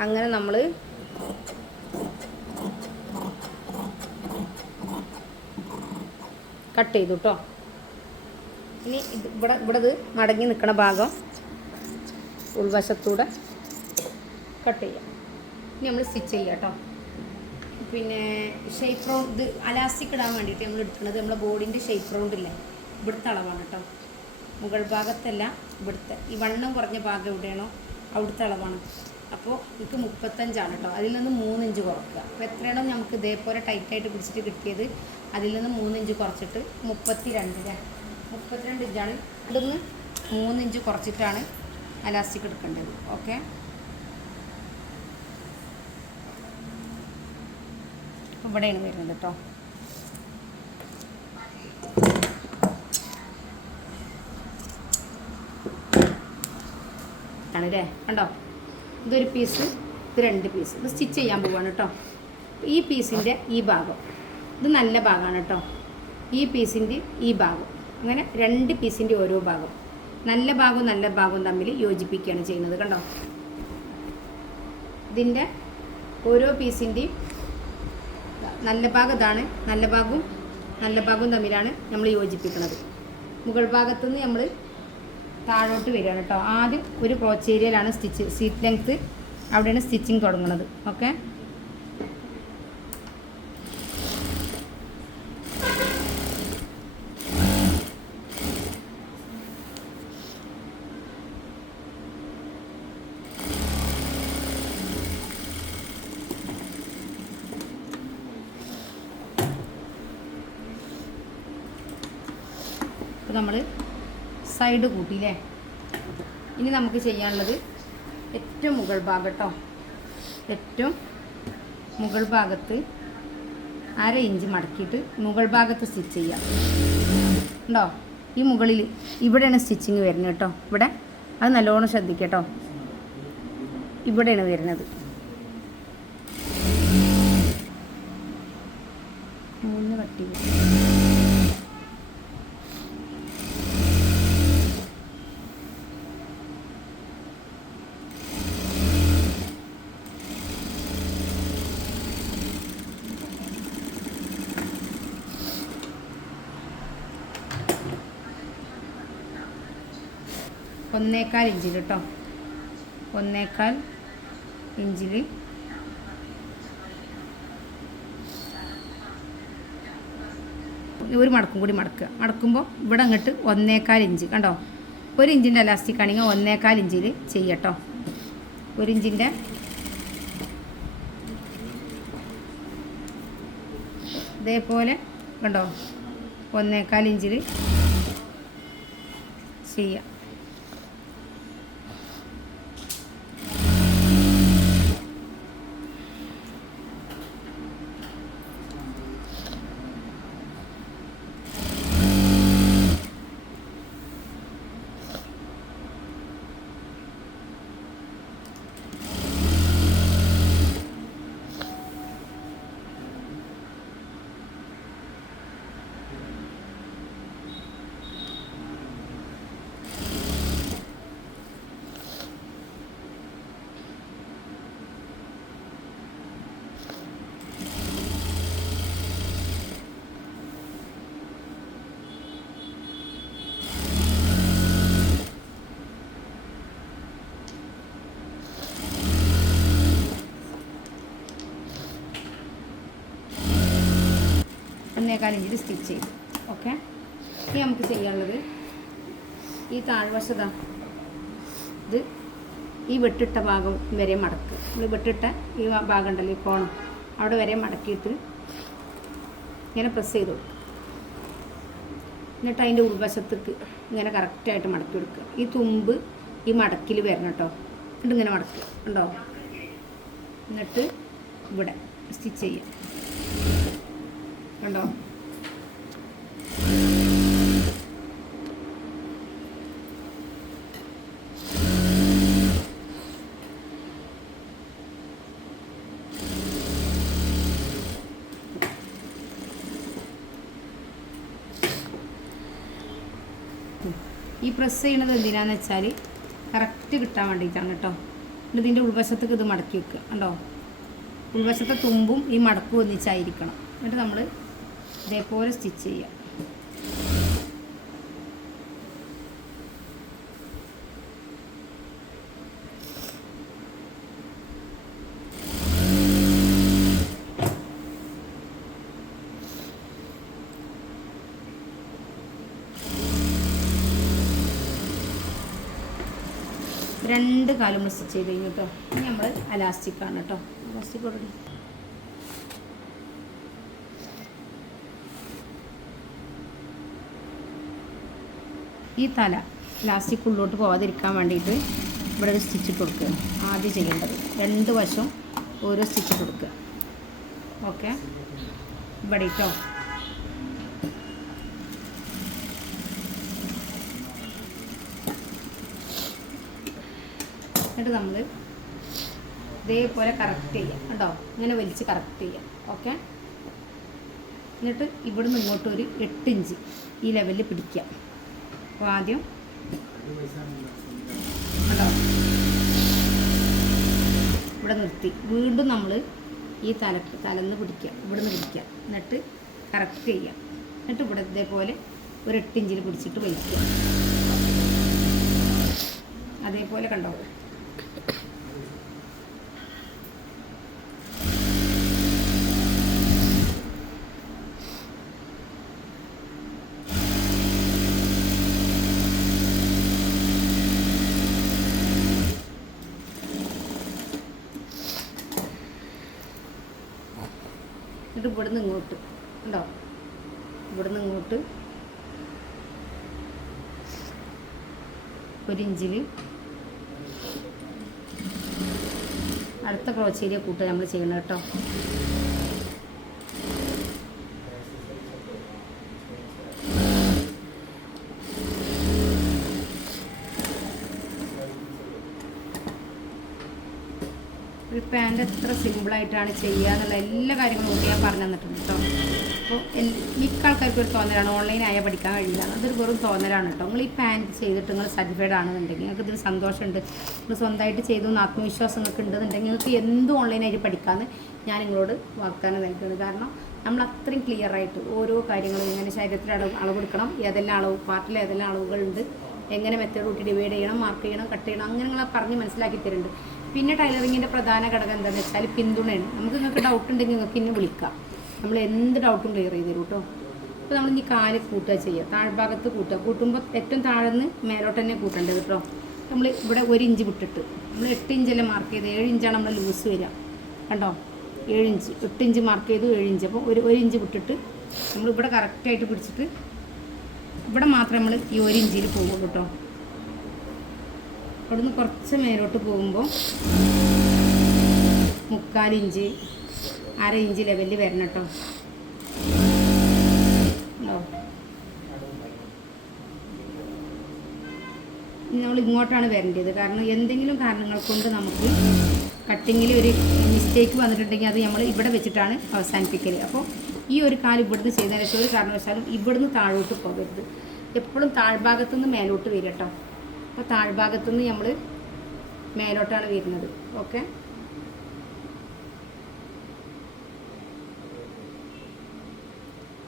അങ്ങനെ നമ്മൾ കട്ട് ചെയ്തു കേട്ടോ ഇനി ഇത് ഇവിടെ ഇവിടെ ഇത് മടങ്ങി നിൽക്കുന്ന ഭാഗം ഉൾവശത്തൂടെ കട്ട് ചെയ്യാം. ഇനി നമ്മൾ സ്റ്റിച്ച് ചെയ്യാം കേട്ടോ പിന്നെ ഷേപ്പ് റൗണ്ട് ഇത് അലാസ്റ്റിക് ഇടാൻ വേണ്ടിയിട്ട് നമ്മൾ എടുക്കുന്നത് നമ്മുടെ ബോഡിന്റെ ഷേപ്പ് റൗണ്ട് ഇല്ലേ? ഇവിടുത്തെ അളവാണ് കേട്ടോ മുകൾ ഭാഗത്തല്ല ഇവിടുത്തെ. ഈ വണ്ണം കുറഞ്ഞ ഭാഗം എവിടെയാണോ അവിടുത്തെ അളവാണ്. അപ്പോൾ എനിക്ക് മുപ്പത്തഞ്ചാണ് കേട്ടോ അതിൽ നിന്ന് മൂന്ന് ഇഞ്ച് കുറക്കുക. അപ്പോൾ എത്രയാണോ നമുക്ക് ഇതേപോലെ ടൈറ്റായിട്ട് പിടിച്ചിട്ട് കിട്ടിയത് അതിൽ നിന്ന് മൂന്ന് ഇഞ്ച് കുറച്ചിട്ട് മുപ്പത്തി രണ്ടിലെ മുപ്പത്തിരണ്ട് ഇഞ്ചാണ്. ഇവിടുന്ന് മൂന്ന് ഇഞ്ച് കുറച്ചിട്ടാണ് അലാസ്റ്റിക് എടുക്കേണ്ടത്. ഓക്കെ ഇവിടെയാണ് വരുന്നത് കേട്ടോ ആണല്ലേ കണ്ടോ? ഇതൊരു പീസ് ഇത് രണ്ട് പീസ് ഇത് സ്റ്റിച്ച് ചെയ്യാൻ പോവാണ് കേട്ടോ ഈ പീസിന്റെ ഈ ഭാഗം. ഇത് നല്ല ഭാഗമാണ് കേട്ടോ ഈ പീസിന്റെ ഈ ഭാഗം. അങ്ങനെ രണ്ട് പീസിന്റെ ഓരോ ഭാഗം. നല്ല ഭാഗവും നല്ല ഭാഗവും തമ്മിൽ യോജിപ്പിക്കുകയാണ് ചെയ്യുന്നത് കണ്ടോ? ഇതിന്റെ ഓരോ പീസിന്റെയും നല്ല ഭാഗം ഇതാണ് നല്ല ഭാഗവും നല്ല ഭാഗവും തമ്മിലാണ് നമ്മൾ യോജിപ്പിക്കുന്നത്. മുകൾ ഭാഗത്തുനിന്ന് നമ്മൾ താഴോട്ട് വരികയാണ് കേട്ടോ. ആദ്യം ഒരു ക്രോച്ച് ഏരിയയിലാണ് സ്റ്റിച്ച് സീറ്റ് ലെങ്ത്ത് അവിടെയാണ് സ്റ്റിച്ചിങ് തുടങ്ങുന്നത്. ഓക്കെ അപ്പോൾ നമ്മൾ സൈഡ് കൂട്ടിയില്ലേ? ഇനി നമുക്ക് ചെയ്യാനുള്ളത് ഏറ്റവും മുകൾ ഭാഗം കേട്ടോ. ഏറ്റവും മുകൾ ഭാഗത്ത് അര ഇഞ്ച് മടക്കിയിട്ട് മുകൾ ഭാഗത്ത് സ്റ്റിച്ച് ചെയ്യാം. ഉണ്ടോ? ഈ മുകളിൽ ഇവിടെയാണ് സ്റ്റിച്ചിങ് വരുന്നത് കേട്ടോ. ഇവിടെ അത് നല്ലോണം ശ്രദ്ധിക്കട്ടോ കേട്ടോ. ഇവിടെയാണ് വരുന്നത്. മൂന്ന് കട്ടി ഒന്നേക്കാൽ ഇഞ്ചിൽ കേട്ടോ ഒന്നേക്കാൽ ഇഞ്ചിൽ ഒരു മടക്കും കൂടി മടക്കുക. മടക്കുമ്പോൾ ഇവിടെ അങ്ങോട്ട് ഒന്നേക്കാൽ ഇഞ്ച്. കണ്ടോ? ഒരു ഇഞ്ചിന്റെ അലാസ്റ്റിക് ആണെങ്കിൽ ഒന്നേക്കാൽ ഇഞ്ചിൽ ചെയ്യട്ടോ ഒരു ഇഞ്ചിന്റെ ഇതേപോലെ കണ്ടോ? ഒന്നേക്കാൽ ഇഞ്ചിൽ ചെയ്യാം ഒന്നേകാൽ ഇഞ്ചിൽ സ്റ്റിച്ച് ചെയ്യും. ഓക്കെ ഇനി നമുക്ക് ചെയ്യാനുള്ളത് ഈ താഴ്വശത. ഇത് ഈ വെട്ടിട്ട ഭാഗം വരെ മടക്ക്. നമ്മൾ വെട്ടിട്ട ഈ ഭാഗം ഉണ്ടല്ലോ ഈ കോണം. അവിടെ വരെ മടക്കിയിട്ട് ഇങ്ങനെ പ്രസ് ചെയ്ത് കൊടുക്കുക. എന്നിട്ട് അതിന്റെ ഉൾവശത്തേക്ക് ഇങ്ങനെ കറക്റ്റായിട്ട് മടക്കി കൊടുക്കുക. ഈ തുമ്പ് ഈ മടക്കിൽ വരണം കേട്ടോ. എന്നിട്ട് ഇങ്ങനെ മടക്കുക. ഉണ്ടോ എന്നിട്ട് ഇവിടെ സ്റ്റിച്ച് ചെയ്യാം കണ്ടോ ഈ പ്രസ് ചെയ്യണത് എന്തിനാന്ന് വെച്ചാൽ കറക്റ്റ് കിട്ടാൻ വേണ്ടിയിട്ടാണ് കേട്ടോ എന്നിട്ട് ഇതിന്റെ ഉൾവശത്തേക്ക് ഇത് മടക്കി വെക്കുക കണ്ടോ? ഉൾവശത്തെ തുമ്പും ഈ മടക്കും ഒന്നിച്ചായിരിക്കണം. എന്നിട്ട് നമ്മൾ ഇതേപോലെ സ്റ്റിച്ച് ചെയ്യാം. രണ്ട് കാലും സ്റ്റിച്ച് ചെയ്ത് കഴിഞ്ഞു കേട്ടോ. ഇനി നമ്മൾ അലാസ്റ്റിക്കാണ് കേട്ടോ. അലാസ്റ്റിക് ഓൾറെഡി ഈ തല ലാസ്റ്റിക് ഉള്ളോട്ട് പോകാതിരിക്കാൻ വേണ്ടിയിട്ട് ഇവിടെ ഒരു സ്റ്റിച്ച് ഇട്ട് കൊടുക്കുക ആദ്യം ചെയ്യേണ്ടത് രണ്ട് വശം ഓരോ സ്റ്റിച്ച് ഇട്ട് കൊടുക്കുക ഓക്കെ ഇവിടെ കേട്ടോ എന്നിട്ട് നമ്മൾ ഇതേപോലെ കറക്റ്റ് ചെയ്യാം. കേട്ടോ ഇങ്ങനെ വലിച്ച് കറക്റ്റ് ചെയ്യാം. ഓക്കെ എന്നിട്ട് ഇവിടുന്ന് ഇങ്ങോട്ട് ഒരു എട്ട് ഈ ലെവലിൽ പിടിക്കാം. അപ്പോൾ ആദ്യം കേട്ടോ ഇവിടെ നിർത്തി. വീണ്ടും നമ്മൾ ഈ തല തലന്ന് പിടിക്കുക. ഇവിടെ നിന്ന് പിടിക്കുക എന്നിട്ട് കറക്റ്റ് ചെയ്യുക. എന്നിട്ട് ഇവിടെ ഇതേപോലെ ഒരു എട്ട് ഇഞ്ചിൽ പിടിച്ചിട്ട് വലിക്കുക. അതേപോലെ കണ്ടോ എന്നിട്ട് ഇവിടുന്ന് ഇങ്ങോട്ട് ഉണ്ടോ ഇവിടുന്ന് ഇങ്ങോട്ട് ഒരു ഇഞ്ചിൽ അടുത്ത ക്രോച്ചേരിയ കൂട്ട് നമ്മൾ ചെയ്യണം കേട്ടോ. ഒരു പാന്റ് എത്ര സിമ്പിളായിട്ടാണ് ചെയ്യുക എന്നുള്ള എല്ലാ കാര്യങ്ങളും ഒക്കെ ഞാൻ പറഞ്ഞു തന്നിട്ടുണ്ട് കേട്ടോ. അപ്പോൾ മിക്ക ആൾക്കാർക്ക് ഒരു തോന്നലാണ് ഓൺലൈനായാൽ പഠിക്കാൻ കഴിയില്ല അതൊരു വെറും തോന്നലാണ് കേട്ടോ. നിങ്ങൾ ഈ പാൻ ചെയ്തിട്ട് നിങ്ങൾ സർട്ടിഫൈഡ് ആണെന്നുണ്ടെങ്കിൽ നിങ്ങൾക്ക് ഇതിന് സന്തോഷമുണ്ട്. നിങ്ങൾ സ്വന്തമായിട്ട് ചെയ്തു എന്ന് ആത്മവിശ്വാസം നിങ്ങൾക്ക് ഉണ്ടെന്നുണ്ടെങ്കിൽ നിങ്ങൾക്ക് എന്തും ഓൺലൈനായിട്ട് പഠിക്കാമെന്ന് ഞാൻ നിങ്ങളോട് വാഗ്ദാനം നൽകുന്നത് കാരണം നമ്മൾ അത്രയും ക്ലിയർ ആയിട്ട് ഓരോ കാര്യങ്ങളും എങ്ങനെ ശരീരത്തിൽ അളവ് കൊടുക്കണം ഏതെല്ലാം അളവ് പാർട്ടിൽ ഏതെല്ലാം അളവുകളുണ്ട് എങ്ങനെ മെത്തേഡ് കൂട്ടി ഡിവൈഡ് ചെയ്യണം മാർക്ക് ചെയ്യണം കട്ട് ചെയ്യണം അങ്ങനെ നിങ്ങൾ പറഞ്ഞ് മനസ്സിലാക്കി തരുന്നുണ്ട്. പിന്നെ ടൈലറിങ്ങിന്റെ പ്രധാന ഘടകം എന്താണെന്ന് വെച്ചാൽ പിന്തുണയാണ്. നമുക്ക് നിങ്ങൾക്ക് ഡൗട്ട് ഉണ്ടെങ്കിൽ നിങ്ങൾക്ക് ഇന്ന് വിളിക്കാം. നമ്മൾ എന്ത് ഡൗട്ടും ക്ലിയർ ചെയ്ത് തരും കേട്ടോ അപ്പോൾ നമ്മൾ ഇനി കാൽ കൂട്ടുക ചെയ്യുക താഴ്ഭാഗത്ത് കൂട്ടുക. കൂട്ടുമ്പോൾ ഏറ്റവും താഴ്ന്ന് മേലോട്ട് തന്നെ കൂട്ടേണ്ടത് കേട്ടോ നമ്മൾ ഇവിടെ ഒരു ഇഞ്ച് വിട്ടിട്ട്. നമ്മൾ എട്ട് ഇഞ്ചല്ലേ മാർക്ക് ചെയ്ത്? ഏഴ് ഇഞ്ചാണ് നമ്മൾ ലൂസ് വരിക. കണ്ടോ? ഏഴ് ഇഞ്ച്. എട്ട് ഇഞ്ച് മാർക്ക് ചെയ്തു ഏഴ് ഇഞ്ച്. അപ്പോൾ ഒരു ഒരു ഇഞ്ച് വിട്ടിട്ട് നമ്മൾ ഇവിടെ കറക്റ്റായിട്ട് പിടിച്ചിട്ട് ഇവിടെ മാത്രം നമ്മൾ ഈ ഒരു ഇഞ്ചിൽ പോകുള്ളൂ കേട്ടോ അവിടുന്ന് കുറച്ച് മേലോട്ട് പോകുമ്പോൾ മുക്കാൽ ഇഞ്ച് അര ഇഞ്ച് ലെവലിൽ വരണം കേട്ടോ നമ്മൾ ഇങ്ങോട്ടാണ് വരേണ്ടത്. കാരണം എന്തെങ്കിലും കാരണങ്ങൾ കൊണ്ട് നമുക്ക് കട്ടിങ്ങിൽ ഒരു മിസ്റ്റേക്ക് വന്നിട്ടുണ്ടെങ്കിൽ അത് നമ്മൾ ഇവിടെ വെച്ചിട്ടാണ് അവസാനിപ്പിക്കൽ അപ്പോൾ ഈ ഒരു കാൽ ഇവിടുന്ന് ചെയ്തതിന് ഒരു കാരണവശാലും ഇവിടുന്ന് താഴോട്ട് പോകരുത്. എപ്പോഴും താഴ്ഭാഗത്തു നിന്ന് മേലോട്ട് വരട്ടോ അപ്പോൾ താഴ്ഭാഗത്തു നിന്ന് നമ്മൾ മേലോട്ടാണ് വരുന്നത്. ഓക്കെ?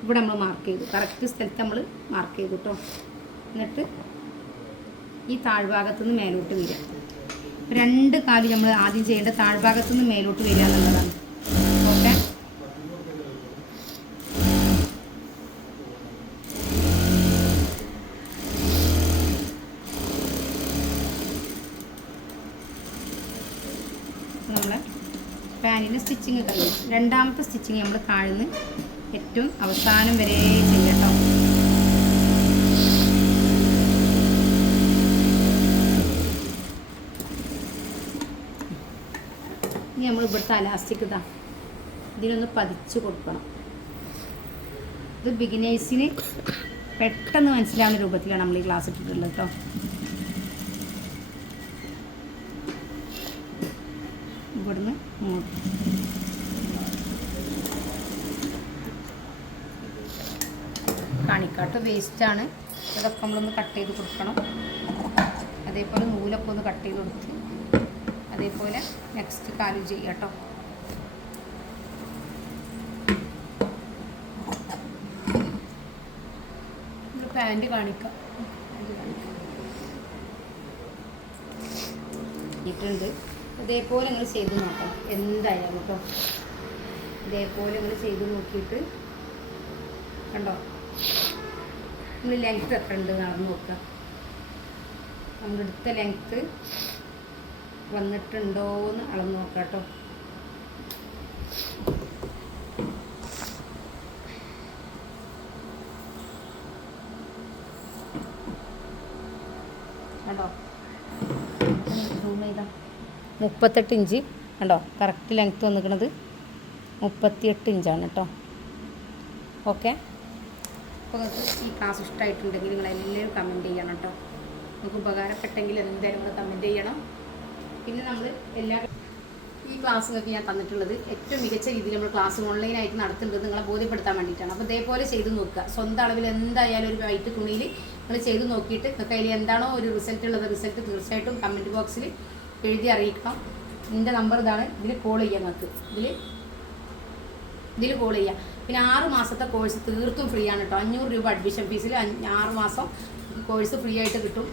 ഇവിടെ നമ്മൾ മാർക്ക് ചെയ്തു. കറക്റ്റ് സ്ഥലത്ത് നമ്മൾ മാർക്ക് ചെയ്തു കേട്ടോ എന്നിട്ട് ഈ താഴ്ഭാഗത്തു നിന്ന് മേലോട്ട് വരിക. രണ്ട് കാൽ നമ്മൾ ആദ്യം ചെയ്യേണ്ട താഴ്ഭാഗത്തു നിന്ന് മേലോട്ട് വരിക എന്നുള്ളതാണ്. ഓക്കെ നമ്മളെ പാനിന്റെ സ്റ്റിച്ചിങ് കഴിഞ്ഞു. രണ്ടാമത്തെ സ്റ്റിച്ചിങ് നമ്മൾ താഴ്ന്ന് പറ്റും. അവസാനം വരെ ചെയ്യട്ടോ ഇനി നമ്മൾ ഇവിടുത്തെ അലാസ്റ്റിക് ഇതാ. ഇതിനൊന്ന് പതിച്ചു കൊടുക്കണം. ഇത് ബിഗിനേഴ്സിന് പെട്ടെന്ന് മനസ്സിലാവുന്ന രൂപത്തിലാണ് നമ്മൾ ഈ ക്ലാസ് ഇട്ടിട്ടുള്ളത് കേട്ടോ ഇവിടുന്ന് ഇങ്ങോട്ട്. കാണിക്കാട്ട് വേസ്റ്റാണ് ഇതൊക്കെ നമ്മളൊന്ന് കട്ട് ചെയ്ത് കൊടുക്കണം. അതേപോലെ നൂലൊക്കെ ഒന്ന് കട്ട് ചെയ്ത് കൊടുത്ത് അതേപോലെ നെക്സ്റ്റ് കാലും ചെയ്യാം കേട്ടോ പാന്റ് കാണിക്കാം. ഇട്ടുണ്ട് നിങ്ങൾ ചെയ്ത് നോക്കാം. എന്തായാലും കേട്ടോ ഇതേപോലെ നിങ്ങൾ ചെയ്ത് നോക്കിയിട്ട് കണ്ടോ? നമ്മൾ ലെങ്ത്ത് എത്ര ഉണ്ട് നടന്ന് നോക്കുക നമ്മളെടുത്ത ലെങ്ത്ത് വന്നിട്ടുണ്ടോ എന്ന് അളന്ന് നോക്കാം കേട്ടോ. മുപ്പത്തെട്ട് ഇഞ്ച്. കണ്ടോ? കറക്റ്റ് ലെങ്ത്ത് വന്നിക്കണത് മുപ്പത്തിയെട്ട് ഇഞ്ചാണ് കേട്ടോ. ഓക്കെ അപ്പോൾ നിങ്ങൾക്ക് ഈ ക്ലാസ് ഇഷ്ടമായിട്ടുണ്ടെങ്കിൽ നിങ്ങൾ എല്ലാവരും കമന്റ് ചെയ്യണം കേട്ടോ നിങ്ങൾക്ക് ഉപകാരപ്പെട്ടെങ്കിൽ എന്തായാലും നിങ്ങൾ കമന്റ് ചെയ്യണം. പിന്നെ നമ്മൾ എല്ലാ ഈ ക്ലാസ് നിങ്ങൾക്ക് ഞാൻ തന്നിട്ടുള്ളത് ഏറ്റവും മികച്ച രീതിയിൽ നമ്മൾ ക്ലാസ് ഓൺലൈനായിട്ട് നടത്തുന്നത് നിങ്ങളെ ബോധ്യപ്പെടുത്താൻ വേണ്ടിയിട്ടാണ്. അപ്പോൾ ഇതേപോലെ ചെയ്ത് നോക്കുക. സ്വന്തം അളവിൽ എന്തായാലും ഒരു വൈറ്റ് തുണിയിൽ നിങ്ങൾ ചെയ്ത് നോക്കിയിട്ട് നിങ്ങൾക്ക് അതിൽ എന്താണോ ഒരു റിസൾട്ട് ഉള്ളത് റിസൾട്ട് തീർച്ചയായിട്ടും കമന്റ് ബോക്സിൽ എഴുതി അറിയിക്കണം. എന്റെ നമ്പർ ഇതാണ്. ഇതിൽ കോൾ ചെയ്യാം നിങ്ങൾക്ക്. ഇതിൽ ഇതിൽ കോൾ ചെയ്യാം. പിന്നെ ആറ് മാസത്തെ കോഴ്സ് തീർത്തും ഫ്രീ ആണ് കേട്ടോ അഞ്ഞൂറ് രൂപ അഡ്മിഷൻ ഫീസിൽ ആറ് മാസം കോഴ്സ് ഫ്രീ ആയിട്ട് കിട്ടും.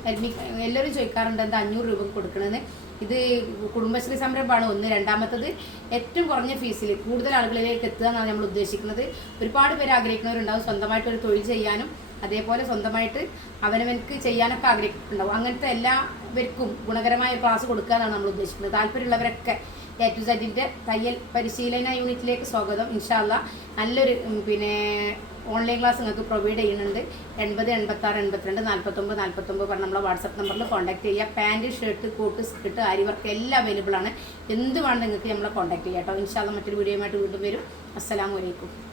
എല്ലാവരും ചോദിക്കാറുണ്ട് എന്താ അഞ്ഞൂറ് രൂപ കൊടുക്കണമെന്ന് ഇത് കുടുംബശ്രീ സംരംഭമാണ് ഒന്ന്. രണ്ടാമത്തത് ഏറ്റവും കുറഞ്ഞ ഫീസിൽ കൂടുതൽ ആളുകളിലേക്ക് എത്തുക എന്നാണ് നമ്മൾ ഉദ്ദേശിക്കുന്നത്. ഒരുപാട് പേര് ആഗ്രഹിക്കുന്നവരുണ്ടാവും. സ്വന്തമായിട്ട് ഒരു തൊഴിൽ ചെയ്യാനും അതേപോലെ സ്വന്തമായിട്ട് അവനവനക്ക് ചെയ്യാനൊക്കെ ആഗ്രഹിക്കുന്നുണ്ടാവും. അങ്ങനത്തെ എല്ലാവർക്കും ഗുണകരമായ ക്ലാസ് കൊടുക്കുക എന്നാണ് നമ്മൾ ഉദ്ദേശിക്കുന്നത്. താല്പര്യമുള്ളവരൊക്കെ എ ടു സെഡിന്റെ തയ്യൽ പരിശീലന യൂണിറ്റിലേക്ക് സ്വാഗതം ഇൻഷാല്ല നല്ലൊരു പിന്നെ ഓൺലൈൻ ക്ലാസ് നിങ്ങൾക്ക് പ്രൊവൈഡ് ചെയ്യുന്നുണ്ട്. എൺപത് എൺപത്താറ് എൺപത്തിരണ്ട് നാൽപ്പത്തൊമ്പത് നാൽപ്പത്തൊമ്പത് പറഞ്ഞ നമ്മളെ വാട്സപ്പ് നമ്പറിൽ കോൺടാക്ട് ചെയ്യുക. പാന്റ് ഷർട്ട് കോട്ട് സ്കിട്ട് അരി വർക്ക് എല്ലാം അവൈലബിൾ ആണ്. എന്ത് വേണം നിങ്ങൾക്ക് നമ്മളെ കോൺടാക്ട് ചെയ്യാം കേട്ടോ ഇൻഷാല്ല മറ്റൊരു വീഡിയോയുമായിട്ട് വീണ്ടും വരും. അസ്സാം അലൈക്കും